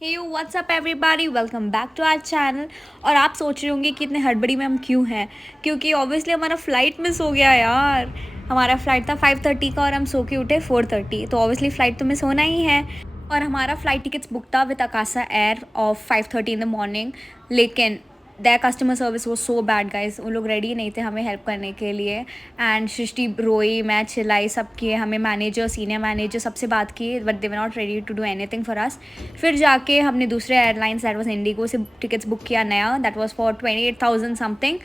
Hey what's up everybody, welcome back to our channel. और आप सोच रहे होंगे कि इतने हड़बड़ी में हम क्यों हैं, क्योंकि ऑब्वियसली हमारा फ़्लाइट मिस हो गया यार। हमारा फ़्लाइट था 5:30 का और हम सो के उठे 4:30, तो ऑब्वियसली फ़्लाइट तो मिस होना ही है। और हमारा फ़्लाइट टिकट्स बुक था with Akasa air of 5:30 in the morning, लेकिन दैर कस्टमर सर्विस वो सो बैड गाइस। उन लोग रेडी नहीं थे हमें हेल्प करने के लिए। एंड सृष्टि रोई, मैं चिल्लाई, सब किए, हमें मैनेजर, सीनियर मैनेजर सबसे बात की, but they were not ready to do anything for us. फिर जाके हमने दूसरे एयरलाइंस, दैट वाज इंडिगो, से टिकट्स बुक किया नया, दैट वाज फॉर 28,000 समथिंग।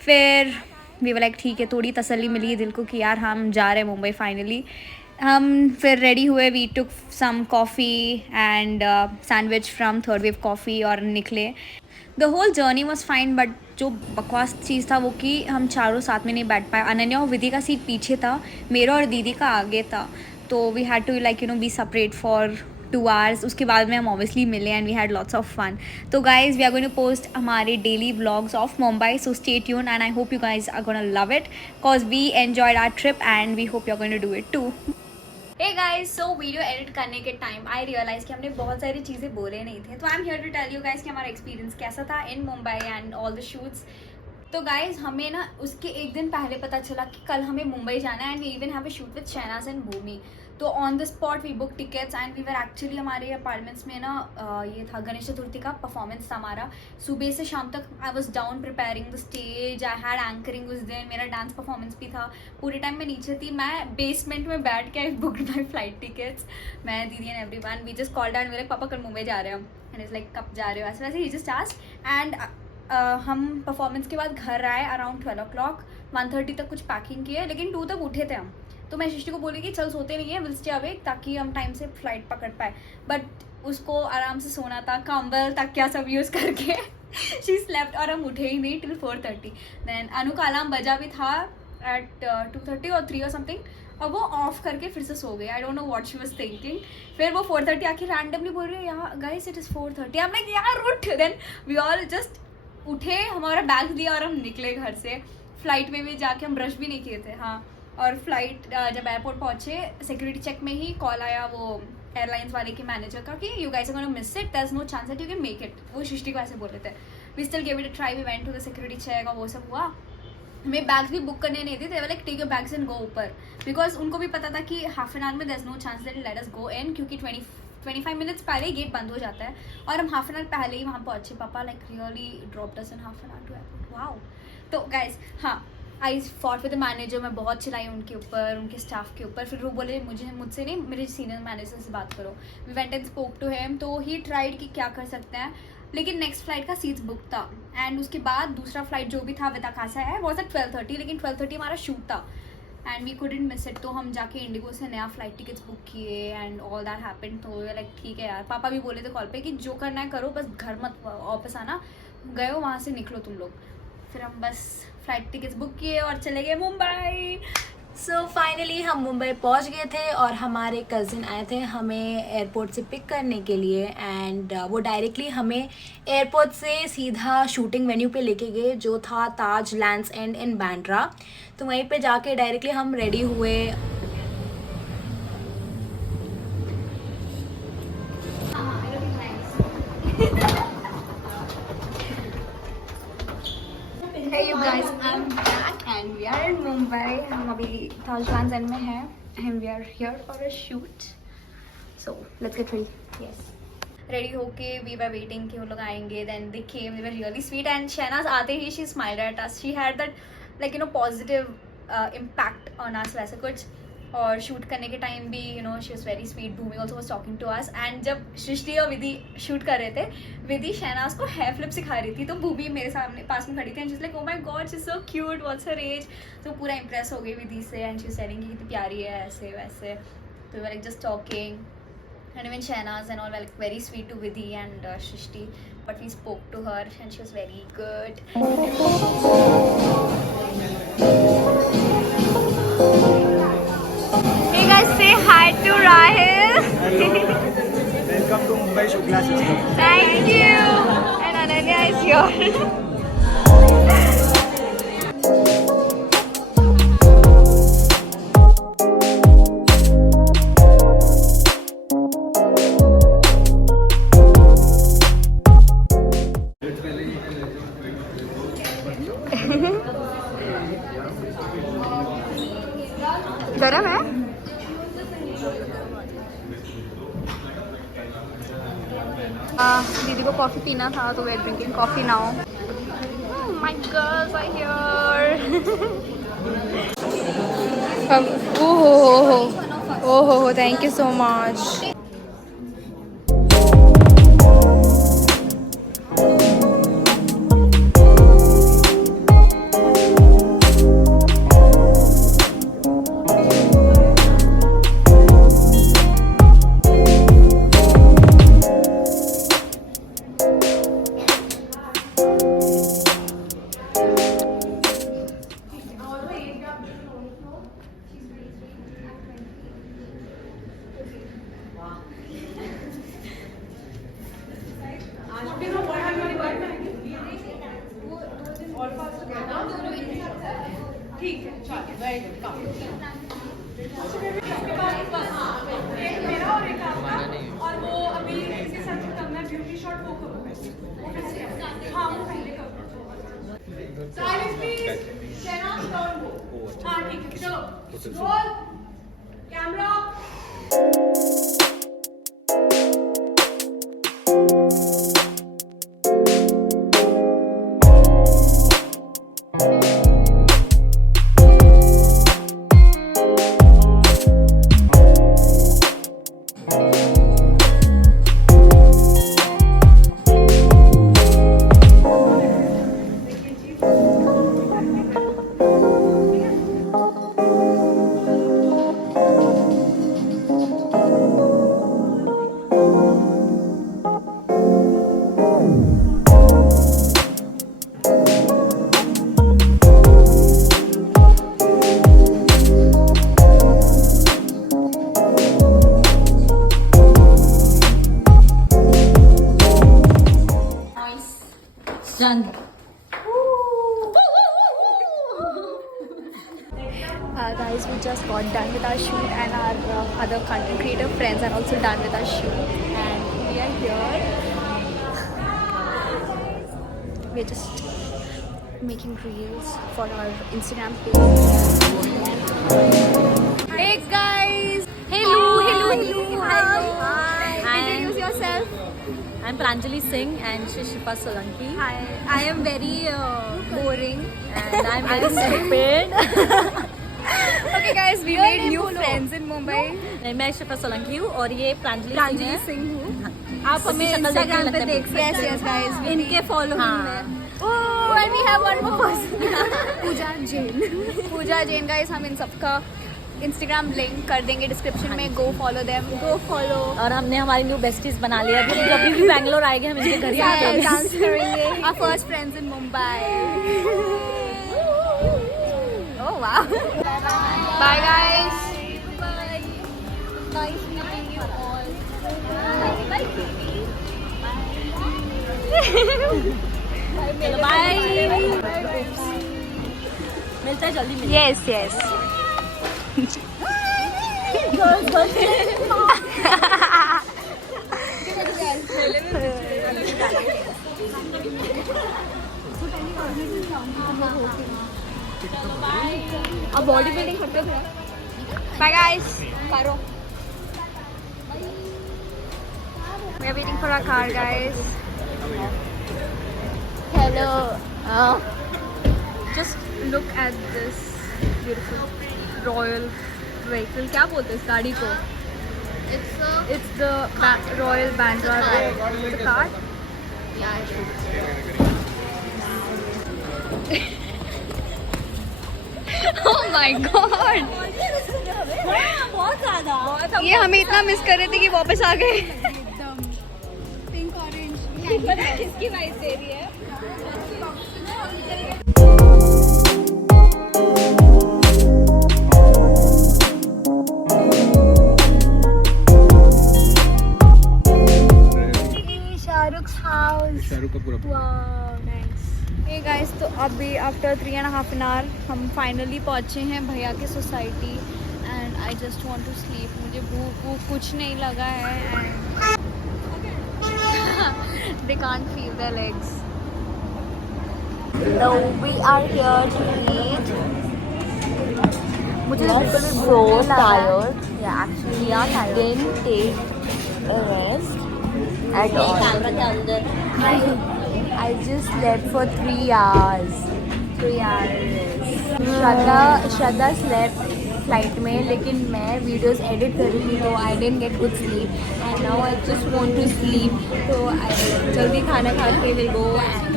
फिर वी वर लाइक ठीक है, थोड़ी तसल्ली मिली दिल को कि यार हम जा रहे हैं मुंबई फाइनली। हम फिर रेडी हुए, we took some coffee and sandwich from Third Wave Coffee और निकले। The whole journey was fine, but जो बकवास चीज़ था वो कि हम चारों साथ में नहीं बैठ पाए। अनन्या और विधि का सीट पीछे था, मेरा और दीदी का आगे था, तो we had to like be separate for 2 hours। उसके बाद में हम ऑब्वियसली मिले and we had lots of fun. तो guys, we are going to post हमारे daily vlogs of Mumbai, so stay tuned and I hope you guys are gonna love it, because we enjoyed our trip and we hope you are going to do it too. Hey guys, so video edit करने के time I realise कि हमने बहुत सारी चीज़ें बोले नहीं थे, तो I am here to tell you guys कि हमारा एक्सपीरियंस कैसा था in Mumbai and all the shoots. तो गाइज, हमें ना उसके एक दिन पहले पता चला कि कल हमें मुंबई जाना है and we even have a shoot with Shehnaaz and Bhumi. तो on the spot we book tickets and we were actually, हमारे अपार्टमेंट्स में ना ये था, गणेश चतुर्थी का परफॉर्मेंस था हमारा। सुबह से शाम तक I was down preparing the stage, I had anchoring उस दिन, मेरा डांस परफॉर्मेंस भी था। पूरे टाइम मैं नीचे थी, मैं बेसमेंट में बैठ के I booked my flight tickets. मैं, दीदी and everyone, we just called out, मेरे पापा कल मुंबई जा रहे हैं एंड इज लाइक कब जा रहे हो, ऐसे वैसे ही जस्ट आस्क्ड। एंड हम परफॉर्मेंस के बाद घर आए अराउंड 12 o'clock, 1:30 तक कुछ पैकिंग किए, लेकिन 2 तक उठे थे हम। तो मैं सृष्टि को बोली कि चल सोते नहीं है, विल स्टे अवेक, ताकि हम टाइम से फ्लाइट पकड़ पाए। बट उसको आराम से सोना था, कंबल तकिया सब यूज़ करके शी स्लेप्ट, और हम उठे ही नहीं टिल 4:30। देन अनु का अलार्म बजा भी था एट 2:30 और 3 और समथिंग, और वो ऑफ करके फिर से सो गए। I don't know what she was thinking. फिर वो 4:30 आके रैंडमली बोल रही है, यार guys it is 4:30। I am like यार उठ। देन वी ऑल जस्ट उठे, हमारा बैग दिया और हम निकले घर से। फ्लाइट में भी जाके हम ब्रश भी नहीं किए थे, हाँ। और फ्लाइट जब एयरपोर्ट पहुंचे, सिक्योरिटी चेक में ही कॉल आया वो एयरलाइंस वाले के मैनेजर का कि you guys are gonna miss it, there is no chance that you can make it. वो सृष्टि को ऐसे बोल रहे थे। We still give it a try, we went to the security check और वो सब हुआ। हमें बैग्स भी बुक करने नहीं थे, they were like take your bags and go ऊपर, बिकॉज उनको भी पता था कि हाफ एन आवर में there is no chance that let us go in, क्योंकि 25 मिनट्स पहले ही गेट बंद हो जाता है और हम हाफ एन आवर पहले ही वहाँ पहुँचे। पापा like really dropped us in half an hour to airport, wow. तो गाइज, हाँ, I fought with the manager, मैं बहुत चिल्लाई उनके ऊपर, उनके स्टाफ के ऊपर। फिर वो बोले मुझसे नहीं, मेरे सीनियर मैनेजर से बात करो। We went and spoke to him, तो ही ट्राइड कि क्या कर सकते हैं, लेकिन नेक्स्ट फ्लाइट का सीट्स बुक था। एंड उसके बाद दूसरा फ्लाइट जो भी था विद अकासा है वॉज एट 12:30, लेकिन 12:30 हमारा शूट था and we couldn't miss it. तो हम जाके इंडिगो से नया फ्लाइट टिकट्स बुक किए एंड ऑल दैट हैपेंड। तो लाइक ठीक है यार, पापा भी बोले थे कॉल पे कि जो करना है करो, बस घर मत वापस आना, गए हो वहाँ से निकलो तुम लोग। फिर हम बस फ्लाइट टिकट्स बुक किए और चले गए मुंबई। सो फाइनली हम मुंबई पहुंच गए थे और हमारे कज़िन आए थे हमें एयरपोर्ट से पिक करने के लिए। एंड वो डायरेक्टली हमें एयरपोर्ट से सीधा शूटिंग वेन्यू पे लेके गए, जो था ताज लैंड्स एंड इन बांद्रा। तो वहीं पे जाके डायरेक्टली हम रेडी हुए। Hey you guys, I'm back and we are in Mumbai. हम अभी ताज लैंड्स एंड में हैं and we are here for a shoot. So let's get ready. Yes. Ready होके वी वर वेटिंग कि वो लोग आएंगे। Then they came, they were really sweet and Shehnaaz आते ही she smiled at us, she had that like positive impact on us, वैसे कुछ। और शूट करने के टाइम भी she was very sweet. Bhumi also was talking to us. And जब सृष्टि और विधि शूट कर रहे थे, विधि शहनाज को हेयर फ्लिप सिखा रही थी, तो भूमि मेरे सामने पास में खड़ी थी and she was like, oh my god she is so cute, what's her age. तो पूरा इंप्रेस हो गई विधि से एंड शी वाज सेइंग कि कितनी प्यारी है, ऐसे वैसे। तो we were like just talking and even Shahnaz and all were like very sweet to Vidhi and Shrishti, but we spoke to her and she was very good. Hey guys, say hi to Rahil. Welcome to Mumbai Shukla System. Thank you. And Ananya is here. दीदी को coffee पीना था तो we are drinking coffee now. My girls are here. ओहो thank you so much. Done. Guys, we just got done with our shoot and our other content creator friends are also done with our shoot and we are here. We're just making reels for our Instagram page. Hey guys! Hello! Hi! Introduce yourself. I'm Pranjali Singh and Shishpa Solanki. Hi. I am very boring. And I'm very stupid. Okay guys, we made new friends in Mumbai. मैं शिल्पा सोलंकी हूँ और ये प्रांजलि सिंह हूँ। आप हमें Instagram पे देख सकते हैं। Yes guys, इनके following में। Oh, and we have one more person. Puja Jain guys, हम इन सबका Instagram लिंक कर देंगे डिस्क्रिप्शन में। Go follow them. Go follow. और हमने हमारी न्यू बेस्टीज बना लिया। जब भी बैंगलोर आएंगे हम इनके घर ही आएंगे। डांस करेंगे। Our first friends in Mumbai. Oh wow. Bye guys. Bye. Nice meeting you all. Bye. Bye. मिलते हैं जल्दी मिलते Yes, yes. अब बॉडी बिल्डिंग करते थे। Bye guys. करो। We are waiting for our car, guys. Hello. Just look at this beautiful royal vehicle. क्या बोलते हैं इस गाड़ी को? It's the Royal Bandra ride. The car? Oh my God! बहुत ज़्यादा। ये हमें इतना मिस कर रहे थे कि वापस आ गए। पिंक ऑरेंज किसकी वाइफ दे रही है? शाहरुख का पूरा Hey guys, तो अभी आफ्टर 3.5 hours हम फाइनली पहुँचे हैं भैया के society and I just want to sleep. मुझे भूख कुछ नहीं लगा है and they can't feel their legs. So we are here to eat. मुझे so tired. Yeah, actually we are tired. Didn't take a rest. at all. I just slept for 3 hours. 3 hours. Shraddha slept flight में, लेकिन मैं videos edit कर रही थी तो I didn't get good sleep and now I just want to sleep. तो आई जल्दी खाना खा के विल गो एंड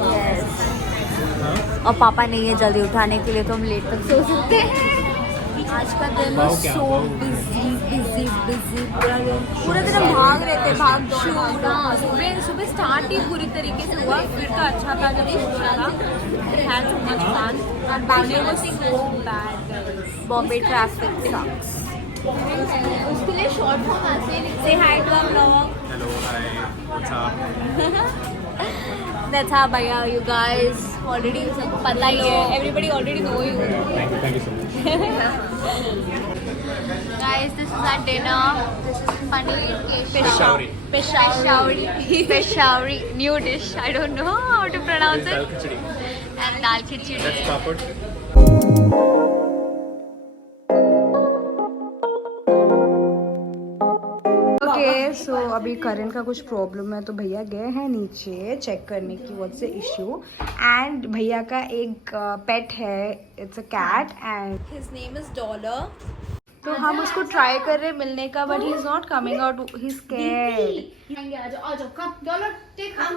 यस. और पापा नहीं है जल्दी उठाने के लिए तो हम लेट तक सो सकते हैं. आज का दिन सो बिजी पूरा दिन हम भाग रहे थे, भाग सुबह स्टार्ट ही पूरी तरीके से हुआ. फिर तो अच्छा था जब शुरू था. had so much fun and Bangalore was so bad. Bombay traffic sucks. उसके लिए short form ऐसे ही say hi to our vlog. Hello, hi, what's up? That's how Bhaiya, you guys already सबको पता ही है. Everybody already know you. Thank you so much. Guys, this is our dinner. This is paneer Peshawari. Peshawari. New dish. I don't know how to pronounce Dal it. khichdi. And dal khichdi. That's papad. Okay so अभी करण का कुछ problem है तो भैया गए हैं नीचे check करने की व्हाट्स द इशू. एंड भैया का एक पेट है, it's a cat and his name is Dollar. तो हम उसको ट्राई कर रहे हैं मिलने का but he is not coming out. He is scared. आ जाओ कम डॉलर टेक कम